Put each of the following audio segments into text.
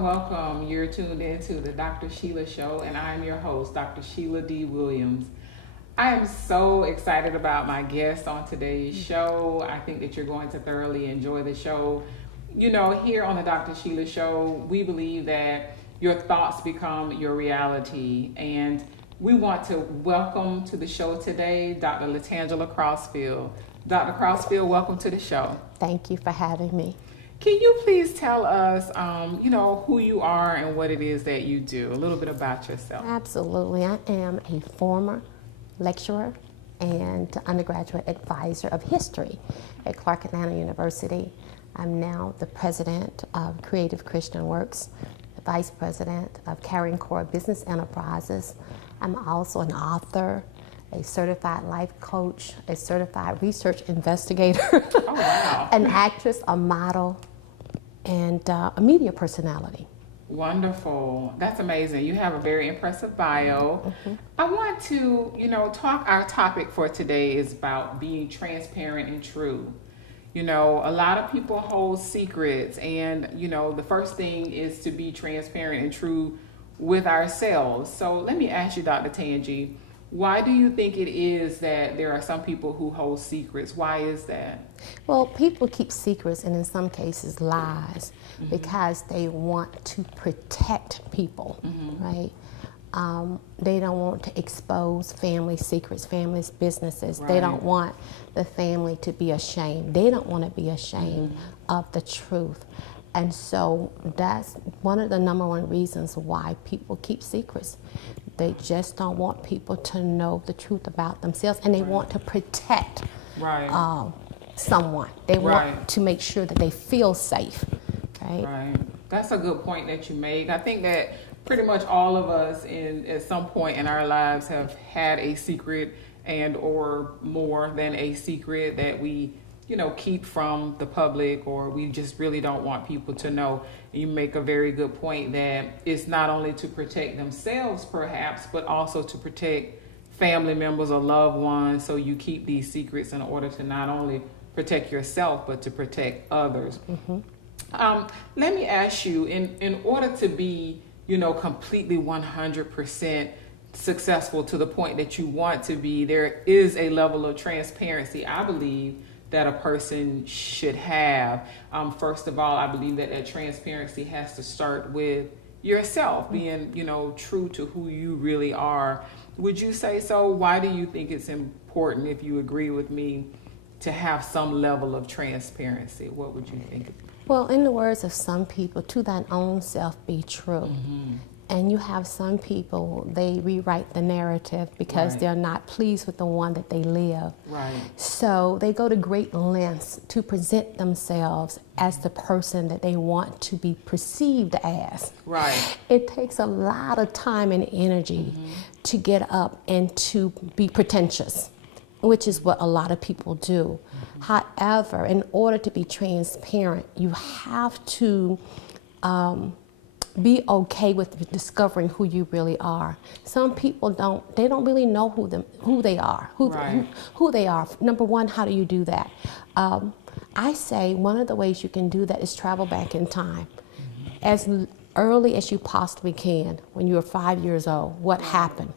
welcome. You're tuned into the Dr. Sheila Show, and I'm your host, Dr. Sheila D. Williams. I am so excited about my guest on today's show. I think that you're going to thoroughly enjoy the show. You know, here on the Dr. Sheila Show, we believe that your thoughts become your reality, and we want to welcome to the show today Dr. Latangela Crossfield. Dr. Crossfield, welcome to the show. Thank you for having me. Can you please tell us, who you are and what it is that you do? A little bit about yourself. Absolutely. I am a former lecturer and undergraduate advisor of history at Clark Atlanta University. I'm now the president of Creative Christian Works, the vice president of Carrying Core Business Enterprises. I'm also an author, a certified life coach, a certified research investigator, Oh, wow. an actress, a model, and a media personality. Wonderful. That's amazing. You have a very impressive bio. I want to, our topic for today is about being transparent and true. You know, a lot of people hold secrets, and, the first thing is to be transparent and true with ourselves. So let me ask you, Dr. Tangi, why do you think it is that there are some people who hold secrets? Why is that? Well, people keep secrets, and in some cases lies, because they want to protect people, right? They don't want to expose family secrets, family's businesses. Right. They don't want the family to be ashamed. They don't want to be ashamed of the truth. And so that's one of the number one reasons why people keep secrets. They just don't want people to know the truth about themselves, and they want to protect someone. They want to make sure that they feel safe, right? Right. That's a good point that you made. I think that pretty much all of us at some point in our lives have had a secret and or more than a secret that we keep from the public, or we just really don't want people to know. You make a very good point that it's not only to protect themselves perhaps, but also to protect family members or loved ones. So you keep these secrets in order to not only protect yourself, but to protect others. Let me ask you, in order to be, completely 100% successful to the point that you want to be, there is a level of transparency, I believe, that a person should have. First of all, I believe that transparency has to start with yourself, being, true to who you really are. Would you say so? Why do you think it's important, if you agree with me, to have some level of transparency? What would you think? Well, in the words of some people, to thine own self be true. And you have some people, they rewrite the narrative because they're not pleased with the one that they live. Right. So they go to great lengths to present themselves as the person that they want to be perceived as. Right. It takes a lot of time and energy to get up and to be pretentious, which is what a lot of people do. However, in order to be transparent, you have to be okay with discovering who you really are. Some people don't really know who they are. Who they are. Number one, how do you do that? I say one of the ways you can do that is travel back in time. As early as you possibly can, when you were 5 years old, what happened?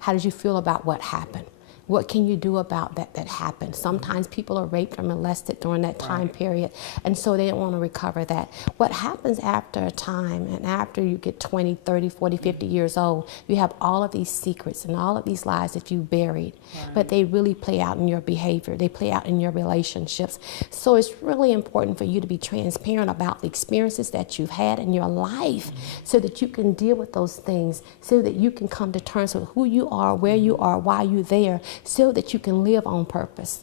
How did you feel about what happened? What can you do about that happened? Sometimes people are raped or molested during that time period, and so they don't want to recover that. What happens after a time, and after you get 20, 30, 40, 50 years old, you have all of these secrets and all of these lies that you buried, but they really play out in your behavior. They play out in your relationships. So it's really important for you to be transparent about the experiences that you've had in your life, so that you can deal with those things, so that you can come to terms with who you are, where you are, why you're there, so that you can live on purpose.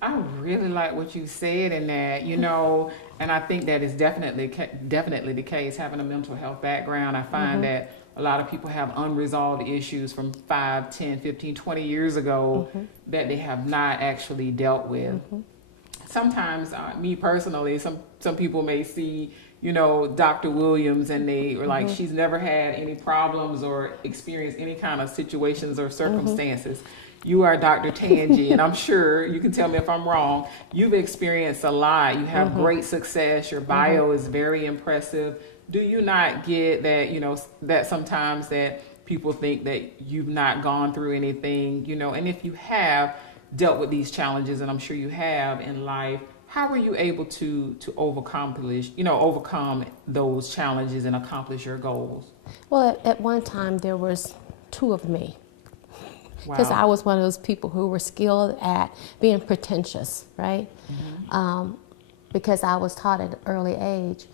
I really like what you said in that, and I think that is definitely the case. Having a mental health background, I find that a lot of people have unresolved issues from 5, 10, 15, 20 years ago that they have not actually dealt with. Sometimes, me personally, some people may see, Dr. Williams, and they are like, she's never had any problems or experienced any kind of situations or circumstances. You are Dr. Tangi, and I'm sure you can tell me if I'm wrong. You've experienced a lot. You have great success. Your bio is very impressive. do you not get that, that sometimes that people think that you've not gone through anything, and if you have dealt with these challenges, and I'm sure you have in life, how were you able to overcome those challenges and accomplish your goals? Well, at one time there was two of me. Because I was one of those people who were skilled at being pretentious, right? Mm-hmm. Because I was taught at an early age,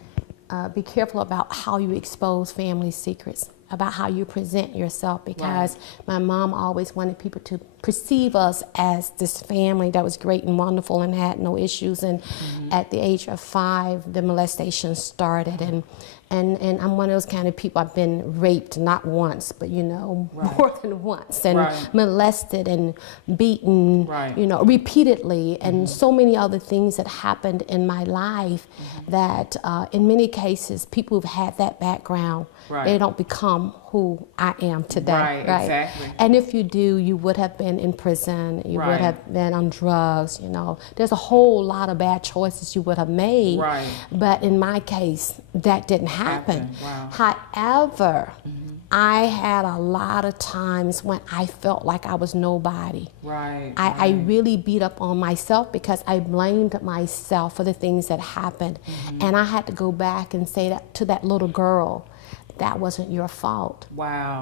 be careful about how you expose family secrets, about how you present yourself, because my mom always wanted people to perceive us as this family that was great and wonderful and had no issues. And at the age of 5, the molestation started, and I'm one of those kind of people. I've been raped not once, but more than once, and molested and beaten, repeatedly, and so many other things that happened in my life that in many cases people who've had that background, they don't become who I am today. Exactly. And if you do, you would have been in prison, you would have been on drugs, there's a whole lot of bad choices you would have made. But in my case, that didn't happen. However, I had a lot of times when I felt like I was nobody. I really beat up on myself because I blamed myself for the things that happened. And I had to go back and say that to that little girl, that wasn't your fault.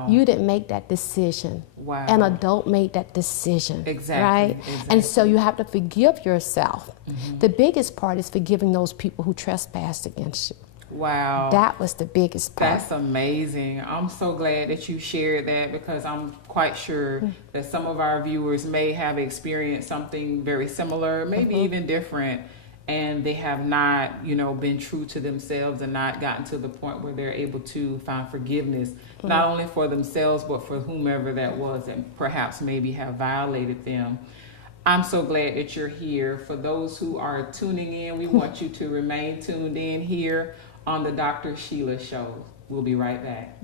You didn't make that decision. An adult made that decision. Right? And so you have to forgive yourself. The biggest part is forgiving those people who trespassed against you. That was the biggest part. That's amazing. I'm so glad that you shared that, because I'm quite sure that some of our viewers may have experienced something very similar, maybe even different, and they have not, been true to themselves and not gotten to the point where they're able to find forgiveness, not only for themselves, but for whomever that was and perhaps maybe have violated them. I'm so glad that you're here. For those who are tuning in, we want you to remain tuned in here on the Dr. Sheila Show. We'll be right back.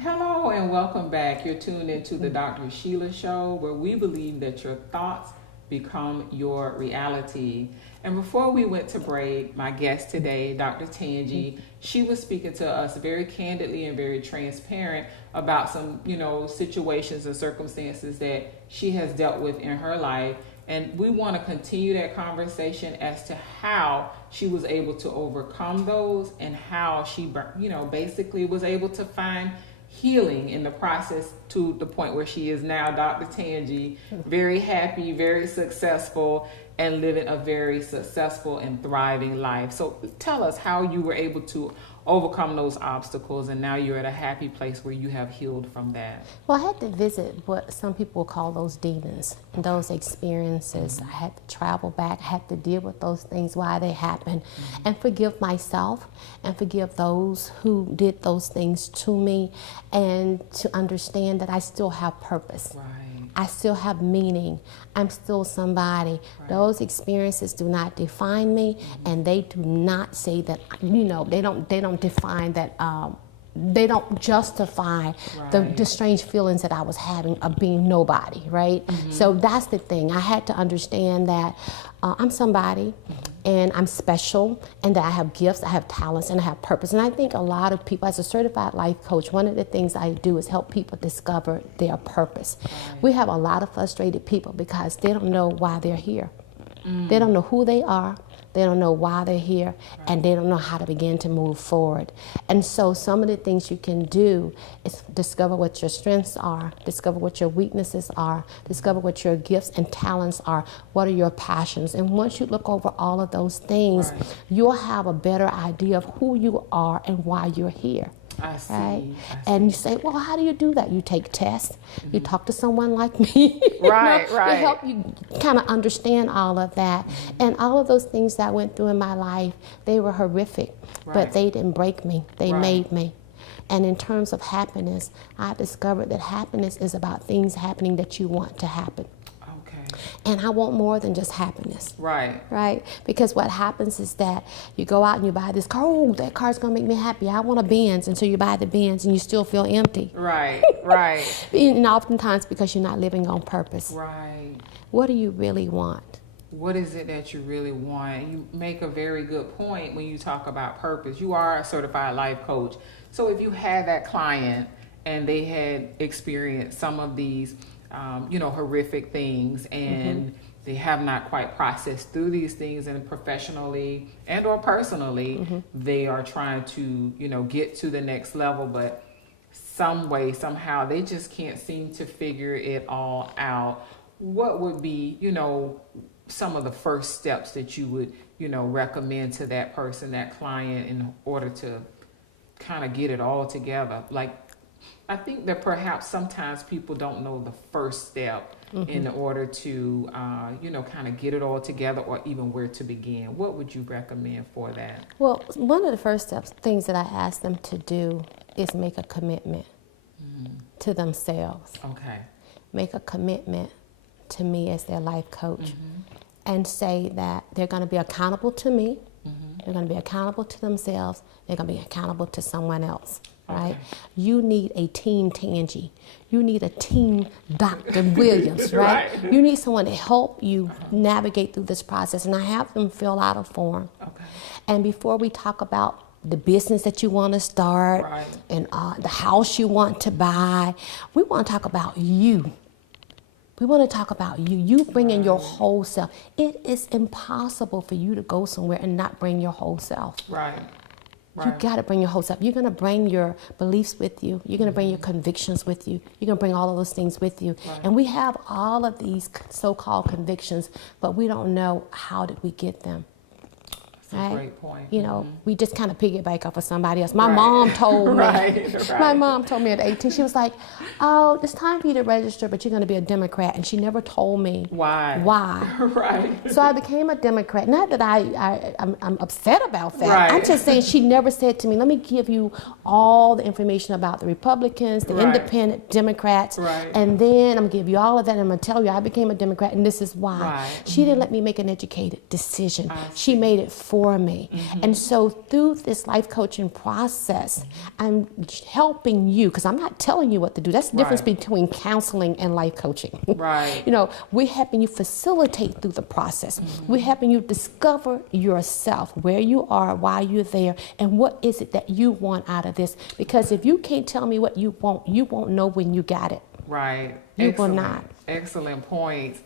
Hello and welcome back. You're tuned into the Dr. Sheila Show, where we believe that your thoughts become your reality. And before we went to break, my guest today, Dr. Tangi, she was speaking to us very candidly and very transparent about some, situations and circumstances that she has dealt with in her life. And we want to continue that conversation as to how she was able to overcome those and how she, basically was able to find healing in the process to the point where she is now, Dr. Tangi, very happy, very successful, and living a very successful and thriving life. So tell us how you were able to overcome those obstacles, and now you're at a happy place where you have healed from that. Well, I had to visit what some people call those demons, those experiences. I had to travel back, I had to deal with those things, why they happened, and forgive myself and forgive those who did those things to me, and to understand that I still have purpose. I still have meaning. I'm still somebody. Those experiences do not define me, and they do not say that, they don't define that, they don't justify the strange feelings that I was having of being nobody, right? So that's the thing. I had to understand that I'm somebody, and I'm special, and that I have gifts, I have talents, and I have purpose. And I think a lot of people, as a certified life coach, one of the things I do is help people discover their purpose. We have a lot of frustrated people because they don't know why they're here. They don't know who they are. They don't know why they're here, and they don't know how to begin to move forward. And so some of the things you can do is discover what your strengths are, discover what your weaknesses are, discover what your gifts and talents are, what are your passions. And once you look over all of those things, you'll have a better idea of who you are and why you're here. I see. And you say, well, how do you do that? You take tests, you talk to someone like me, to help you kind of understand all of that. And all of those things that I went through in my life, they were horrific, but they didn't break me. They made me. And in terms of happiness, I discovered that happiness is about things happening that you want to happen. And I want more than just happiness. Right. Right? Because what happens is that you go out and you buy this car. Oh, that car's going to make me happy. I want a Benz. And so you buy the Benz and you still feel empty. Right. Right. And oftentimes because you're not living on purpose. Right. What do you really want? What is it that you really want? You make a very good point when you talk about purpose. You are a certified life coach. So if you had that client and they had experienced some of these, horrific things, and they have not quite processed through these things, and professionally and or personally, they are trying to, get to the next level, but some way, somehow, they just can't seem to figure it all out. What would be, some of the first steps that you would, recommend to that person, that client, in order to kind of get it all together? Like, I think that perhaps sometimes people don't know the first step in order to, kind of get it all together, or even where to begin. What would you recommend for that? Well, one of the first things that I ask them to do is make a commitment to themselves. Okay. Make a commitment to me as their life coach, and say that they're going to be accountable to me, they're going to be accountable to themselves, they're going to be accountable to someone else, right? Okay. You need a team Tangi. You need a team Dr. Williams, right? You need someone to help you navigate through this process, and I have them fill out a form. Okay. And before we talk about the business that you want to start, and the house you want to buy, we want to talk about you. We want to talk about you. You bringing your whole self. It is impossible for you to go somewhere and not bring your whole self. Right. You got to bring your whole self. You're going to bring your beliefs with you. You're going to bring your convictions with you. You're going to bring all of those things with you. Right. And we have all of these so-called convictions, but we don't know how did we get them. That's a great point. We just kind of piggyback off of somebody else. My mom told me. My mom told me at 18, she was like, "Oh, it's time for you to register, but you're going to be a Democrat." And she never told me why. Right. So I became a Democrat. Not that I'm upset about that. Right. I'm just saying she never said to me, "Let me give you all the information about the Republicans, the independent Democrats, and then I'm going to give you all of that, and I'm going to tell you I became a Democrat, and this is why." Right. She didn't let me make an educated decision. She made it for me. And so through this life coaching process, I'm helping you, because I'm not telling you what to do. That's the difference between counseling and life coaching. Right. We're helping you facilitate through the process. We're helping you discover yourself, where you are, why you're there, and what is it that you want out of this. Because if you can't tell me what you won't know when you got it. Right. You will not. Excellent points.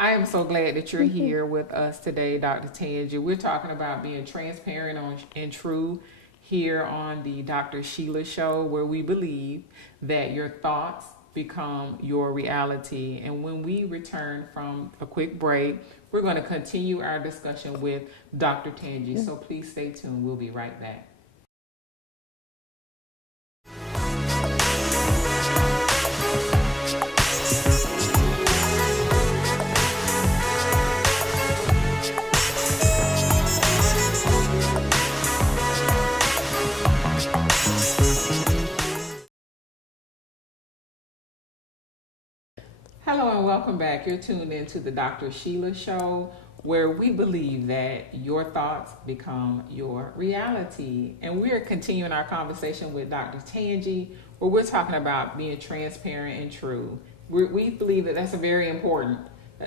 I am so glad that you're here with us today, Dr. Tangi. We're talking about being transparent and true here on the Dr. Sheila Show, where we believe that your thoughts become your reality. And when we return from a quick break, we're going to continue our discussion with Dr. Tangi. So please stay tuned. We'll be right back. Hello and welcome back. You're tuned into the Dr. Sheila Show, where we believe that your thoughts become your reality. And we're continuing our conversation with Dr. Tangi, where we're talking about being transparent and true. We believe that that's very important.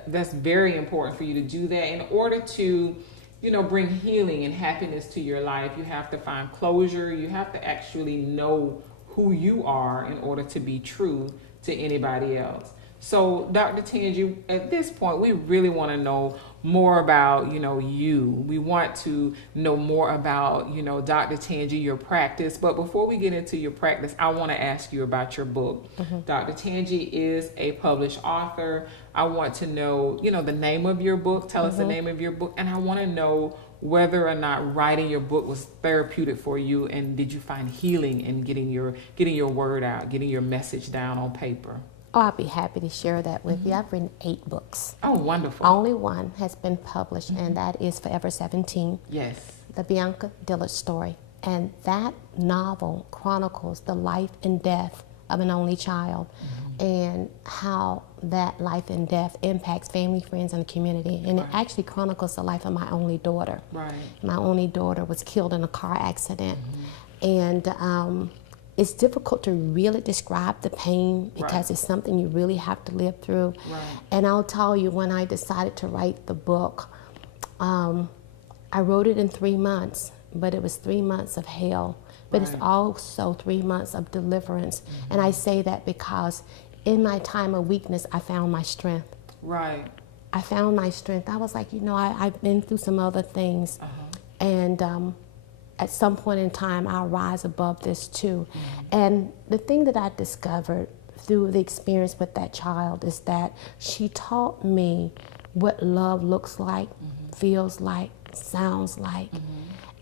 That's very important for you to do that. In order to, bring healing and happiness to your life, you have to find closure. You have to actually know who you are in order to be true to anybody else. So, Dr. Tangi, at this point, we really want to know more about, you. We want to know more about, Dr. Tangi, your practice. But before we get into your practice, I want to ask you about your book. Dr. Tangi is a published author. I want to know, the name of your book. Tell us the name of your book. And I want to know whether or not writing your book was therapeutic for you, and did you find healing in getting your word out, getting your message down on paper? Oh, I'd be happy to share that with you. I've written 8 books. Oh, wonderful. Only one has been published, and that is Forever 17. Yes. The Bianca Dillard story. And that novel chronicles the life and death of an only child, and how that life and death impacts family, friends, and the community. And it actually chronicles the life of my only daughter. Right. My only daughter was killed in a car accident. And it's difficult to really describe the pain because it's something you really have to live through. Right. And I'll tell you, when I decided to write the book, I wrote it in 3 months, but it was 3 months of hell. But it's also 3 months of deliverance. And I say that because in my time of weakness, I found my strength. Right. I found my strength. I was like, I've been through some other things. And at some point in time, I'll rise above this too. And the thing that I discovered through the experience with that child is that she taught me what love looks like, feels like, sounds like.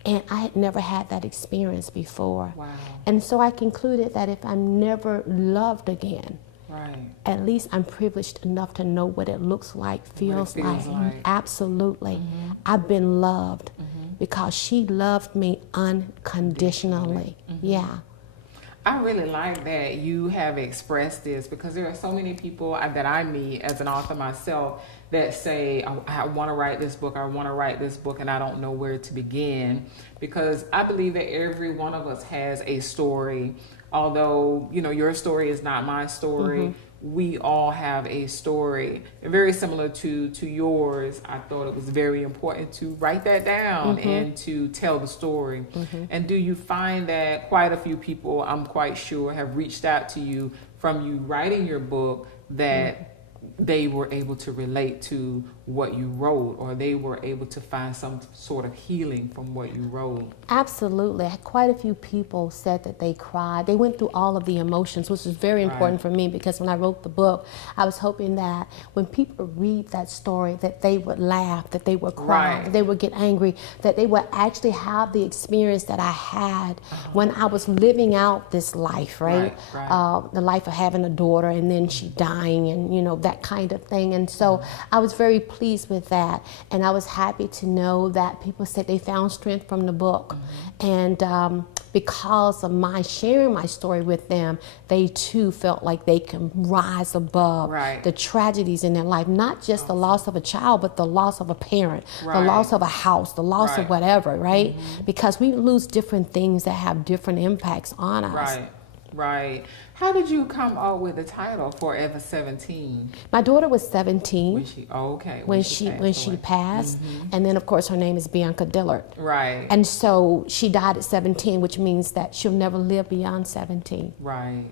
And I had never had that experience before. Wow. And so I concluded that if I'm never loved again, at least I'm privileged enough to know what it looks like, feels like. Absolutely. I've been loved because she loved me unconditionally. Yeah. I really like that you have expressed this, because there are so many people that I meet as an author myself that say, I want to write this book, and I don't know where to begin, because I believe that every one of us has a story. Although, your story is not my story, we all have a story very similar to yours. I thought it was very important to write that down and to tell the story. And do you find that quite a few people, I'm quite sure, have reached out to you from you writing your book, that they were able to relate to what you wrote, or they were able to find some sort of healing from what you wrote? Absolutely. Quite a few people said that they cried. They went through all of the emotions, which is very important for me, because when I wrote the book, I was hoping that when people read that story, that they would laugh, that they would cry, that they would get angry, that they would actually have the experience that I had when I was living out this life, the life of having a daughter and then she dying, and that kind of thing. And so I was very pleased with that, and I was happy to know that people said they found strength from the book. And because of my sharing my story with them, they too felt like they can rise above the tragedies in their life, not just the loss of a child, but the loss of a parent, the loss of a house, the loss of whatever, because we lose different things that have different impacts on us. Right. How did you come up with the title Forever 17? My daughter was 17 when she passed, and then of course her name is Bianca Dillard. Right. And so she died at 17, which means that she'll never live beyond 17. Right.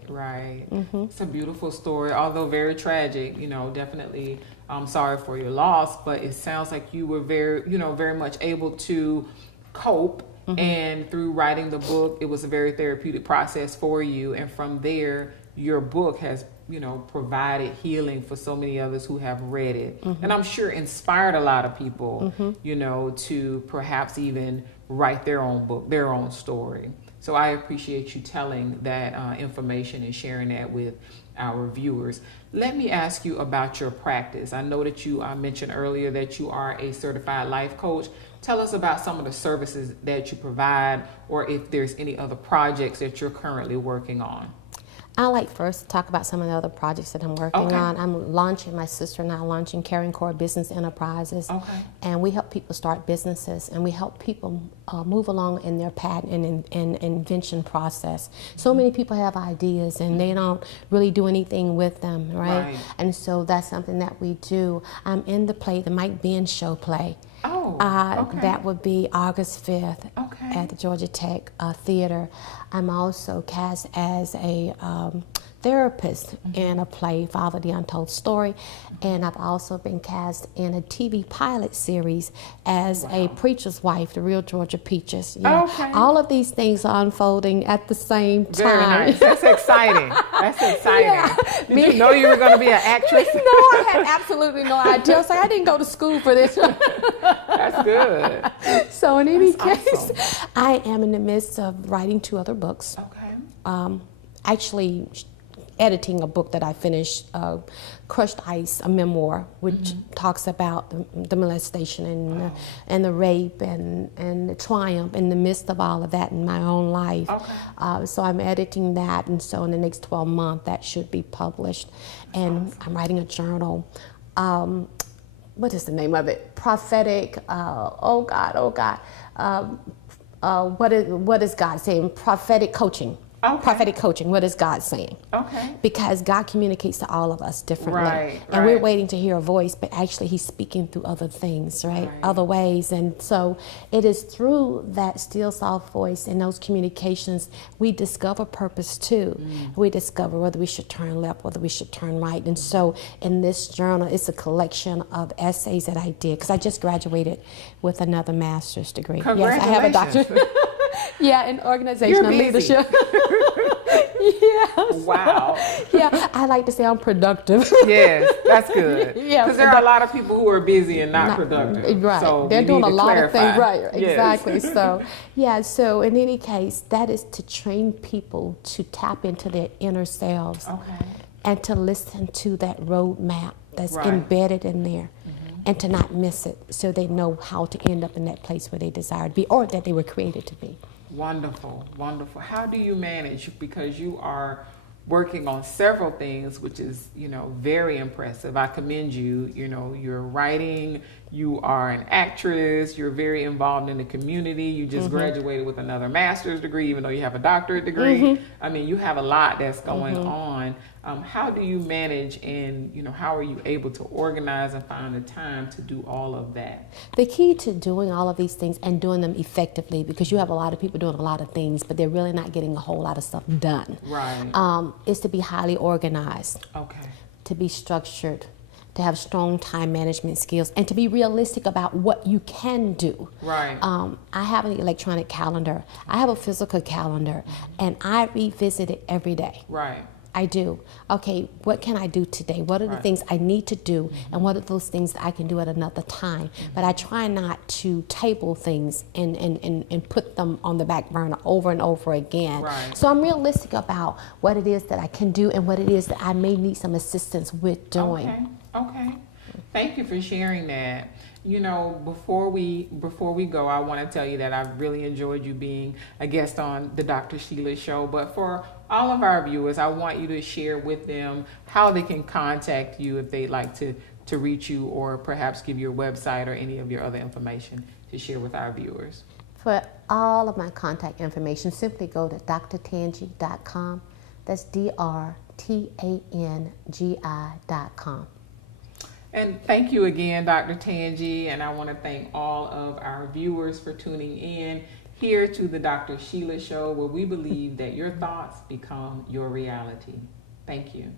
It's a beautiful story, although very tragic. Definitely. I'm sorry for your loss, but it sounds like you were very much able to cope. And through writing the book, it was a very therapeutic process for you. And from there, your book has, provided healing for so many others who have read it. And I'm sure inspired a lot of people, to perhaps even write their own book, their own story. So I appreciate you telling that information and sharing that with our viewers. Let me ask you about your practice. I know that you mentioned earlier that you are a certified life coach. Tell us about some of the services that you provide, or if there's any other projects that you're currently working on. I like first to talk about some of the other projects that I'm working on. I'm launching, my sister and I are launching Caring Core Business Enterprises. And we help people start businesses, and we help people move along in their patent and invention process. So many people have ideas and they don't really do anything with them, right? And so that's something that we do. I'm in the play, the Mike Ben Show play. That would be August 5th at the Georgia Tech Theater. I'm also cast as a therapist in a play, Father the Untold Story, and I've also been cast in a TV pilot series as a preacher's wife, The Real Georgia Peaches. All of these things are unfolding at the same time. Very nice. That's exciting. Did you know you were going to be an actress? No, I had absolutely no idea. So I didn't go to school for this. That's good. So in any case, I am in the midst of writing 2 other books. Actually, editing a book that I finished, Crushed Ice, a memoir, which talks about the molestation and the rape and the triumph in the midst of all of that in my own life. Okay. So I'm editing that, and so in the next 12 months that should be published. And I'm writing a journal. What is the name of it? Prophetic. Oh God. What is God saying? Prophetic coaching. Okay. Prophetic coaching. What is God saying? Okay. Because God communicates to all of us differently. Right, and we're waiting to hear a voice, but actually He's speaking through other things, right? Other ways. And so it is through that still soft voice and those communications we discover purpose too. We discover whether we should turn left, whether we should turn right. And so in this journal, it's a collection of essays that I did, because I just graduated with another master's degree. Yes, I have a doctorate. Yeah, in organizational leadership. Yes. Wow. Yeah, I like to say I'm productive. Yes, that's good. Yeah, because there are a lot of people who are busy and not productive. Right. So they're doing a lot clarify. of things. Right. Yes. Exactly. So, yeah. So in any case, that is to train people to tap into their inner selves and to listen to that roadmap that's embedded in there. And to not miss it, so they know how to end up in that place where they desire to be, or that they were created to be. Wonderful, wonderful. How do you manage? Because you are working on several things, which is, very impressive. I commend you. You're writing, you are an actress, you're very involved in the community. You just graduated with another master's degree, even though you have a doctorate degree. I mean, you have a lot that's going on. How do you manage, and how are you able to organize and find the time to do all of that? The key to doing all of these things and doing them effectively, because you have a lot of people doing a lot of things, but they're really not getting a whole lot of stuff done. Right. Is to be highly organized. Okay. To be structured, to have strong time management skills, and to be realistic about what you can do. Right. I have an electronic calendar. I have a physical calendar, and I revisit it every day. Right. I do. Okay, what can I do today? What are the things I need to do? And what are those things that I can do at another time? But I try not to table things and put them on the back burner over and over again. Right. So I'm realistic about what it is that I can do and what it is that I may need some assistance with doing. Okay. Thank you for sharing that. Before we go, I want to tell you that I've really enjoyed you being a guest on the Dr. Sheila Show. But for all of our viewers, I want you to share with them how they can contact you if they'd like to reach you, or perhaps give your website or any of your other information to share with our viewers. For all of my contact information, simply go to drtangi.com. That's drtangi.com. And thank you again, Dr. Tangi, and I want to thank all of our viewers for tuning in here to the Dr. Sheila Show, where we believe that your thoughts become your reality. Thank you.